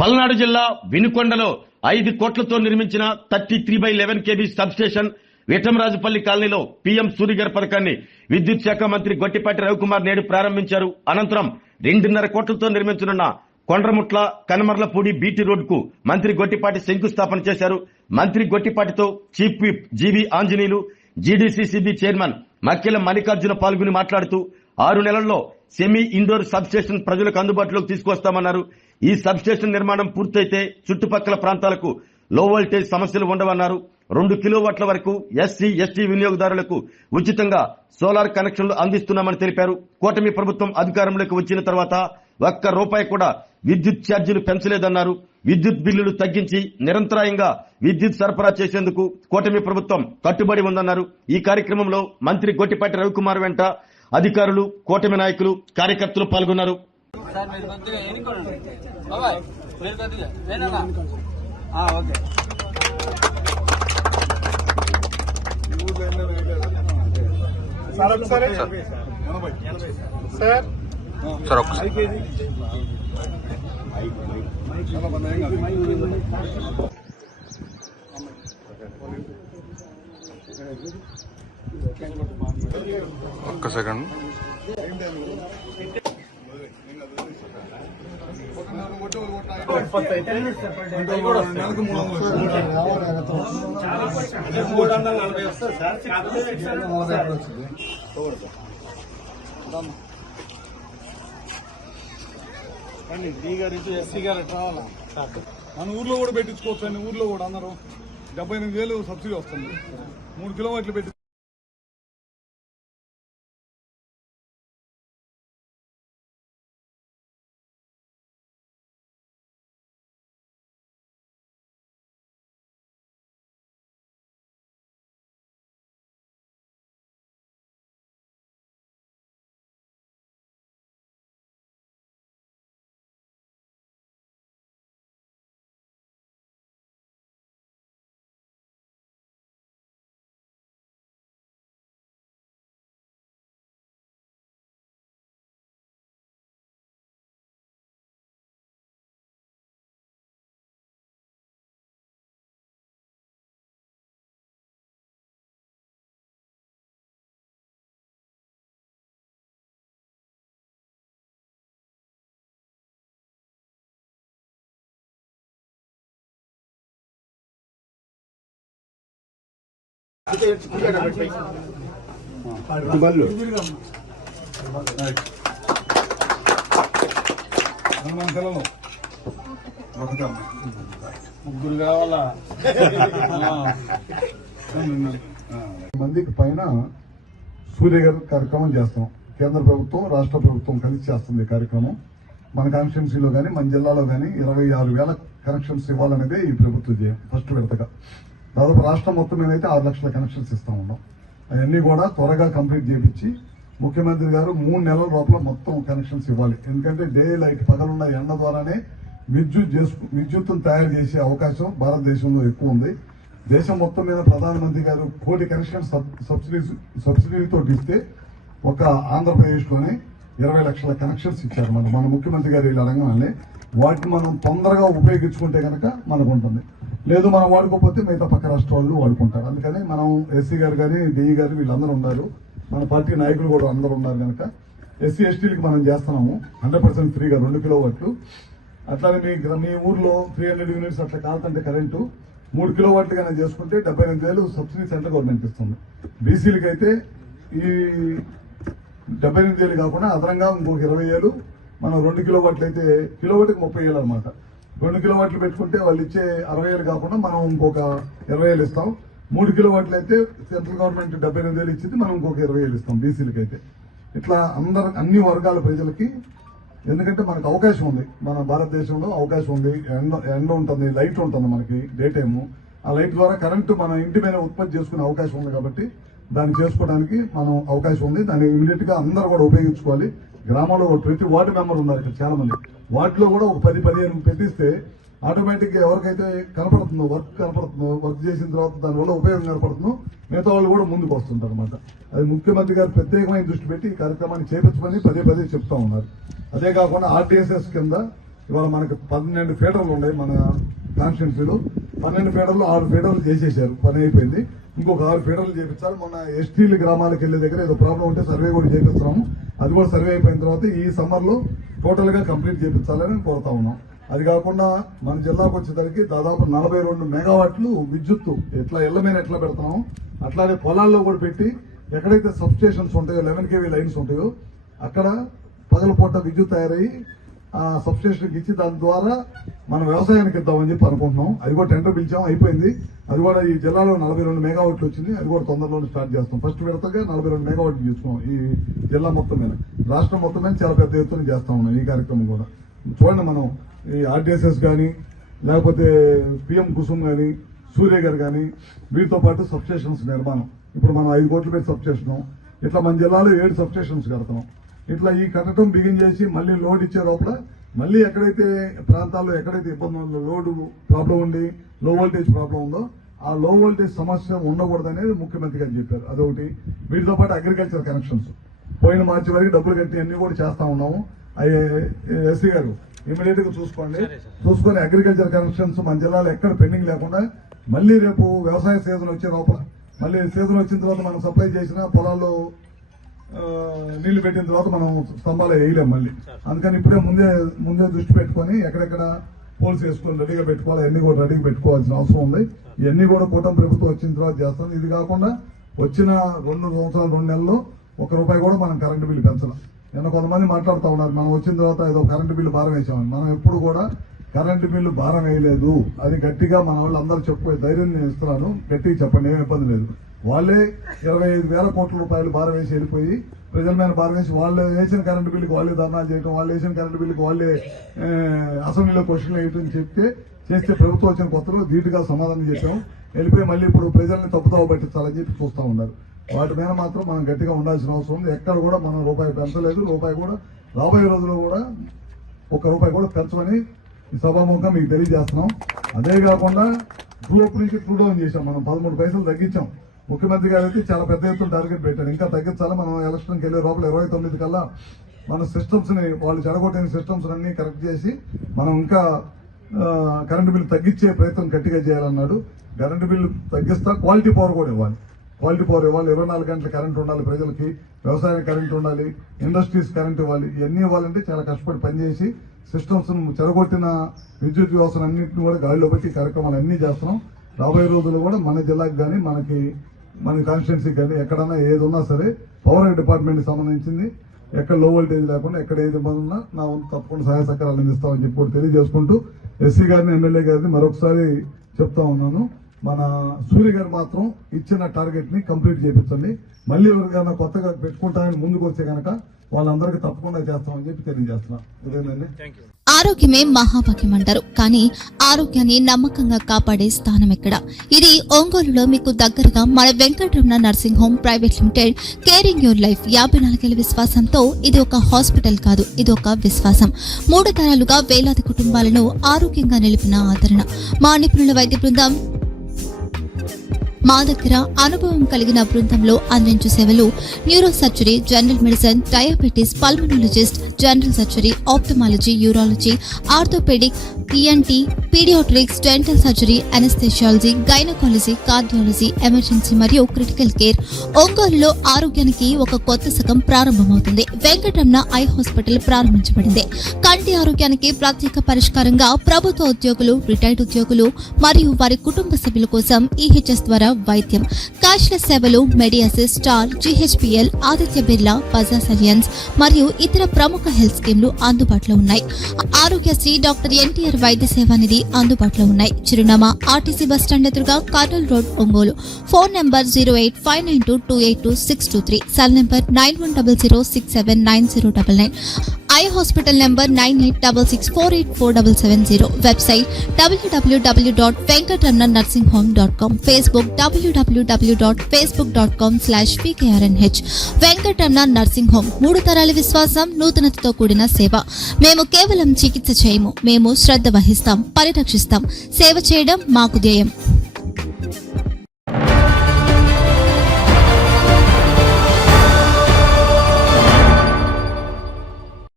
పల్నాడు జిల్లా వినుకొండలో 5 కోట్లతో నిర్మించిన 33/11 kV సబ్స్టేషన్ విఠమరాజుపల్లి కాలనీలో పీఎం సూర్యఘర్ పథకాన్ని విద్యుత్ శాఖ మంత్రి గొట్టిపాటి రవికుమార్ నేడు ప్రారంభించారు. అనంతరం 2.5 కోట్లతో నిర్మించనున్న కొండ్రముట్ల కనమర్లపూడి బీటీ రోడ్డుకు మంత్రి గొట్టిపాటి శంకుస్థాపన చేశారు. మంత్రి గొట్టిపాటితో chief whip GV Anjaneyulu, GDCCB chairman Makkela Mallikarjuna పాల్గొని మాట్లాడుతూ 6 నెలల్లో సెమీ ఇండోర్ సబ్స్టేషన్ ప్రజలకు అందుబాటులోకి తీసుకొస్తామన్నారు. ఈ సబ్స్టేషన్ నిర్మాణం పూర్తయితే చుట్టుపక్కల ప్రాంతాలకు లో వోల్టేజ్ సమస్యలు ఉండవన్నారు. 2 కిలోవాట్ల వరకు ఎస్సీ, ఎస్టీ వినియోగదారులకు ఉచితంగా సోలార్ కనెక్షన్లు అందిస్తున్నామని తెలిపారు. కూటమి ప్రభుత్వం అధికారంలోకి వచ్చిన తర్వాత ₹1 కూడా విద్యుత్ ఛార్జీలు పెంచలేదన్నారు. విద్యుత్ బిల్లులు తగ్గించి నిరంతరాయంగా విద్యుత్ సరఫరా చేసేందుకు కూటమి ప్రభుత్వం కట్టుబడి ఉందన్నారు. ఈ కార్యక్రమంలో మంత్రి గొట్టిపాటి రవికుమార్ వెంట అధికారులు, కూటమి నాయకులు, కార్యకర్తలు పాల్గొన్నారు. ఒక్క సెకండ్. ఎస్సీ గారు రావాలా? మన ఊర్లో కూడా పెట్టించుకోవచ్చు అండి. ఊర్లో కూడా అందరూ 78,000 సబ్సిడీ వస్తుంది. 3 కిలోమీటర్లు పెట్టి ముగ్గురు కావాలా? మందికి పైన సూర్యఘర్ కార్యక్రమం చేస్తాం. కేంద్ర ప్రభుత్వం, రాష్ట్ర ప్రభుత్వం కలిసి చేస్తుంది కార్యక్రమం. మన కాన్స్టిట్యున్సీలో కానీ మన జిల్లాలో కానీ 26,000 కనెక్షన్స్ ఇవ్వాలనేదే ఈ ప్రభుత్వ ధ్యేయం. ఫస్ట్ విడతగా దాదాపు రాష్ట్రం మొత్తం మీద అయితే 6 లక్షల కనెక్షన్స్ ఇస్తా ఉన్నాం. అవన్నీ కూడా త్వరగా కంప్లీట్ చేయించి ముఖ్యమంత్రి గారు 3 నెలల లోపల మొత్తం కనెక్షన్స్ ఇవ్వాలి. ఎందుకంటే డే లైట్ పగలున్న ఎండ ద్వారానే విద్యుత్తును తయారు చేసే అవకాశం భారతదేశంలో ఎక్కువ ఉంది. దేశం మొత్తం మీద ప్రధానమంత్రి గారు 1 కోటి కనెక్షన్స్ సబ్సిడీతో ఇస్తే ఒక ఆంధ్రప్రదేశ్లోనే 20 లక్షల కనెక్షన్స్ ఇచ్చారు. మన ముఖ్యమంత్రి గారు ఇలా అడగగానే వాటిని మనం తొందరగా ఉపయోగించుకుంటే కనుక మనకు ఉంటుంది. లేదు మనం వాడుకోకపోతే మిగతా పక్క రాష్ట్ర వాళ్ళు వాడుకుంటారు. అందుకని మనం ఎస్సీ గారు కానీ డిఈ గారు వీళ్ళందరూ ఉన్నారు, మన పార్టీ నాయకులు కూడా అందరూ ఉన్నారు కనుక ఎస్సీ ఎస్టీలకి మనం చేస్తున్నాము 100% ఫ్రీగా 2 కిలోవాట్లు. అట్లానే మీ ఊర్లో 300 యూనిట్స్ అట్లా కాదంటే కరెంటు 3 కిలోవాట్లు కన్నా చేసుకుంటే 78,000 సబ్సిడీ సెంట్రల్ గవర్నమెంట్ ఇస్తుంది. బీసీలకి అయితే ఈ 78,000 కాకుండా అదనంగా ఇంకొక 20,000 మనం 2 కిలోవాట్లు అయితే కిలోవాట్కి 30,000 అనమాట. 2 కిలోవాట్లు పెట్టుకుంటే వాళ్ళు ఇచ్చే 60,000 కాకుండా మనం ఇంకొక 20,000 ఇస్తాం. 3 కిలోవాట్లు అయితే సెంట్రల్ గవర్నమెంట్ 78,000 ఇచ్చింది, మనం ఇంకొక 20,000 ఇస్తాం బీసీలకి అయితే. ఇట్లా అన్ని వర్గాల ప్రజలకి, ఎందుకంటే మనకు అవకాశం ఉంది, మన భారతదేశంలో అవకాశం ఉంది. ఎండ ఉంటుంది, లైట్ ఉంటుంది మనకి డే టైము. ఆ లైట్ ద్వారా కరెంటు మన ఇంటి మీద ఉత్పత్తి చేసుకునే అవకాశం ఉంది కాబట్టి దాన్ని చేసుకోవడానికి మనం అవకాశం ఉంది. దాన్ని ఇమీడియట్ గా అందరూ కూడా ఉపయోగించుకోవాలి. గ్రామంలో ప్రతి వార్డు మెంబర్ ఉన్నారు ఇక్కడ చాలా మంది. వాటిలో కూడా ఒక 10-15 పెట్టిస్తే ఆటోమేటిక్ గా ఎవరికైతే కనపడుతుందో వర్క్ చేసిన తర్వాత దానివల్ల ఉపయోగం కనపడుతుందో మిగతా వాళ్ళు కూడా ముందుకు వస్తుంటారు అనమాట. అది ముఖ్యమంత్రి గారు ప్రత్యేకమైన దృష్టి పెట్టి ఈ కార్యక్రమాన్ని చేపించమని పదే చెప్తా ఉన్నారు. అదే కాకుండా ఆర్టీఎస్ఎస్ కింద ఇవాళ మనకి 12 ఫీడర్లు ఉన్నాయి మన కాన్స్టిట్యున్సీలో. 12 ఫీడర్లు 6 ఫీడర్లు చేసేసారు, పని అయిపోయింది. ఇంకొక 6 ఫీడర్లు చేపించాలి. మొన్న ఎస్టీల గ్రామాలకు వెళ్లే దగ్గర ఏదో ప్రాబ్లం ఉంటే సర్వే కూడా చేపిస్తున్నాము. అది కూడా సర్వే అయిపోయిన తర్వాత ఈ సమ్మర్ లో టోటల్ గా కంప్లీట్ చేపించాలని కోరుతా ఉన్నాం. అది కాకుండా మన జిల్లాకు వచ్చేసరికి దాదాపు 42 మెగావాట్లు విద్యుత్తు ఎట్లా ఇళ్ల ఎట్లా పెడుతున్నాం, అట్లానే పొలాల్లో కూడా పెట్టి ఎక్కడైతే సబ్ స్టేషన్స్ ఉంటాయో 11 kV లైన్స్ ఉంటాయో అక్కడ పగలపూట విద్యుత్ తయారయ్యి ఆ సబ్ స్టేషన్కి ఇచ్చి దాని ద్వారా మనం వ్యవసాయానికి ఇద్దామని చెప్పి అనుకుంటున్నాం. అది కూడా టెండర్ పిలిచాం, అయిపోయింది. అది కూడా ఈ జిల్లాలో 42 మెగావాట్లు వచ్చింది. అది కూడా తొందరలోనే స్టార్ట్ చేస్తాం. ఫస్ట్ విడతగా 42 మెగావాట్లు చూసుకున్నాం ఈ జిల్లా మొత్తం మీద. రాష్ట్రం మొత్తం మీద చాలా పెద్ద ఎత్తున చేస్తా ఉన్నాం ఈ కార్యక్రమం కూడా. చూడండి, మనం ఈ ఆర్టీఎస్ఎస్ కానీ లేకపోతే పిఎం కుసుమ్ కానీ సూర్య గారు కానీ వీటితో పాటు సబ్ స్టేషన్స్ నిర్మాణం. ఇప్పుడు మనం 5 కోట్లు పెట్టి సబ్ స్టేషన్, ఇట్లా మన జిల్లాలో 7 సబ్ స్టేషన్స్ కడతాం. ఇట్లా ఈ కట్టడం బిగిన్ చేసి మళ్ళీ లోడ్ ఇచ్చే లోపల మళ్ళీ ఎక్కడైతే ప్రాంతాల్లో ఎక్కడైతే ఇబ్బంది ఉందో, లోడ్ ప్రాబ్లం ఉండి లో వోల్టేజ్ ప్రాబ్లం ఉందో ఆ లో వోల్టేజ్ సమస్య ఉండకూడదనేది ముఖ్యమంత్రి గారు చెప్పారు. అదొకటి. వీటితో పాటు అగ్రికల్చర్ కనెక్షన్స్ పోయిన మార్చి వరకు డబ్బులు కట్టి అన్ని కూడా చేస్తా ఉన్నాము. ఎస్సీ గారు ఇమీడియట్ గా చూసుకొని అగ్రికల్చర్ కనెక్షన్స్ మన జిల్లాలో ఎక్కడ పెండింగ్ లేకుండా మళ్ళీ రేపు వ్యవసాయ సీజన్ వచ్చే లోపల మళ్ళీ సీజన్ వచ్చిన తర్వాత మనం సప్లై చేసిన పొలాల్లో నీళ్లు పెట్టిన తర్వాత మనం స్తంభాలు వేయలేం మళ్ళీ. అందుకని ఇప్పుడే ముందే దృష్టి పెట్టుకొని ఎక్కడెక్కడ పోల్స్ వేసుకొని రెడీగా పెట్టుకోవాలి. అన్ని కూడా రెడీగా పెట్టుకోవాల్సిన అవసరం ఉంది. ఇవన్నీ కూడా కూటమి ప్రభుత్వం వచ్చిన తర్వాత చేస్తాం. ఇది కాకుండా వచ్చిన 2 సంవత్సరాలు 2 నెలల్లో ₹1 కూడా మనం కరెంటు బిల్లు పెంచాలి. నిన్న కొంతమంది మాట్లాడుతూ ఉన్నారు, మనం వచ్చిన తర్వాత ఏదో కరెంటు బిల్లు భారం వేసామని. మనం ఎప్పుడు కూడా కరెంటు బిల్లు భారం వేయలేదు. అది గట్టిగా మన వాళ్ళు అందరూ చెప్పే ధైర్యం నేను ఇస్తున్నాను. గట్టిగా చెప్పండి, ఏం ఇబ్బంది లేదు. వాళ్ళే 25,000 కోట్ల రూపాయలు భారం వేసి వెళ్ళిపోయి ప్రజల మీద భారం వేసి వాళ్ళు వేసిన కరెంటు బిల్లుకి వాళ్ళే ధర్నాలు చేయడం, వాళ్ళు వేసిన కరెంటు బిల్లుకి వాళ్ళే అసెంబ్లీలో క్వశ్చన్లు వేయటం చేస్తే ప్రభుత్వం వచ్చిన కొత్తలో ధీటుగా సమాధానం చెప్పాం. వెళ్ళిపోయి మళ్ళీ ఇప్పుడు ప్రజల్ని తప్పుదోవ పట్టించాలని చెప్పి చూస్తూ ఉన్నారు. వాటి మీద మాత్రం మనం గట్టిగా ఉండాల్సిన అవసరం ఉంది. ఎక్కడ కూడా మనం రూపాయి పెంచలేదు. రూపాయి కూడా రాబోయే రోజుల్లో కూడా ₹1 కూడా పెంచమని ఈ సభాముఖంగా మీకు తెలియజేస్తున్నాం. అదే కాకుండా గ్రూప్ నుంచి ట్రూ డౌన్ చేశాం. మనం 13 పైసలు తగ్గించాం. ముఖ్యమంత్రి గారు అయితే చాలా పెద్ద ఎత్తున టార్గెట్ పెట్టారు, ఇంకా తగ్గించాలి. మనం ఎలక్షన్కి వెళ్ళే లోపల 29 కల్లా మన సిస్టమ్స్ ని వాళ్ళు చెడగొట్టిన సిస్టమ్స్ అన్ని కరెక్ట్ చేసి మనం ఇంకా కరెంటు బిల్లు తగ్గించే ప్రయత్నం గట్టిగా చేయాలన్నాడు. కరెంటు బిల్లు తగ్గిస్తా, క్వాలిటీ పవర్ కూడా ఇవ్వాలి. 24 గంటల కరెంట్ ఉండాలి ప్రజలకి, వ్యవసాయానికి కరెంట్ ఉండాలి, ఇండస్ట్రీస్ కరెంట్ ఇవ్వాలి. ఇవన్నీ ఇవ్వాలంటే చాలా కష్టపడి పనిచేసి సిస్టమ్స్ చెడగొట్టిన విద్యుత్ వ్యవస్థను అన్నింటినీ కూడా గాడిలో పెట్టి కార్యక్రమాలు అన్ని చేస్తున్నాం. రాబోయే రోజుల్లో కూడా మన జిల్లాకు కానీ మన కాన్స్టిట్యున్సీకి కానీ ఎక్కడన్నా ఏది ఉన్నా సరే పవర్ డిపార్ట్మెంట్ కి సంబంధించింది ఎక్కడ లో వోల్టేజ్ లేకుండా ఎక్కడ ఏది ఇబ్బంది ఉన్నా నా వంతు తప్పకుండా సహాయ సహకారాలు అందిస్తామని చెప్పి కూడా తెలియజేసుకుంటూ ఎస్సీ గారిని ఎమ్మెల్యే గారిని మరొకసారి చెప్తా ఉన్నాను. మన సూర్య గారు మాత్రం ఇచ్చిన టార్గెట్ ని కంప్లీట్ చేయించండి. మళ్ళీ ఎవరికైనా కొత్తగా పెట్టుకుంటామని ముందుకు వస్తే కనుక వాళ్ళందరికీ తప్పకుండా చేస్తామని చెప్పి తెలియజేస్తున్నాం. ఇదేనండి. ఆరోగ్యమే మహాభాగ్యం అంటారు, కానీ ఆరోగ్యాన్ని నమ్మకంగా కాపాడే స్థానం ఎక్కడ? ఇది ఒంగోలులో మీకు దగ్గరగా మన Venkataramana nursing home private limited. Caring your life 54 ఏళ్ల విశ్వాసంతో ఇది ఒక హాస్పిటల్ కాదు, ఇది ఒక విశ్వాసం. 3 తరాలుగా వేలాది కుటుంబాలను ఆరోగ్యంగా నిలిపిన ఆదరణ. మా నిపుణుల వైద్య బృందం మా దగ్గర అనుభవం కలిగిన బృందంలో అందించే సేవలు neurosurgery, general medicine, diabetes, pulmonologist, general surgery, ophthalmology, urology, orthopaedic, ENT, paediatrics, dental surgery, anaesthesiology, gynaecology, cardiology, emergency మరియు క్రిటికల్ కేర్. ఒంగోలులో ఆరోగ్యానికి ఒక కొత్త శకం ప్రారంభమవుతుంది. వెంకటరమణ ఐ హాస్పిటల్ ప్రారంభించబడింది. కంటి ఆరోగ్యానికి ప్రత్యేక పరిష్కారంగా ప్రభుత్వ ఉద్యోగులు, రిటైర్డ్ ఉద్యోగులు మరియు వారి కుటుంబ సభ్యుల కోసం EHS ద్వారా వైద్యం, క్యాష్లెస్ సేవలు, Mediassist, Star, GHPL, Aditya Birla, Bajaj Allianz మరియు ఇతర ప్రముఖ హెల్త్ స్కీమ్లు అందుబాటులో ఉన్నాయి. ఆరోగ్యశ్రీ, డాక్టర్ NTR వైద్య సేవా నిధి అందుబాటులో ఉన్నాయి. చిరునామా RTC బస్టాండ్ ఎదురుగా, Kurnool road, Ongole. Phone number 08592282623, cell number 9100679099. Eye hospital number 9866484770. Website www.venkatramanarsinghome.com. Facebook www.facebook.com/VKRNH. Venkataramana nursing home, 3 తరాల విశ్వాసం, నూతనతతో కూడిన సేవ. మేము కేవలం చికిత్స చేయము, మేము శ్రద్ధ వహిస్తాం, పరిరక్షిస్తాం. సేవ చేయడం మాకు ధ్యేయం.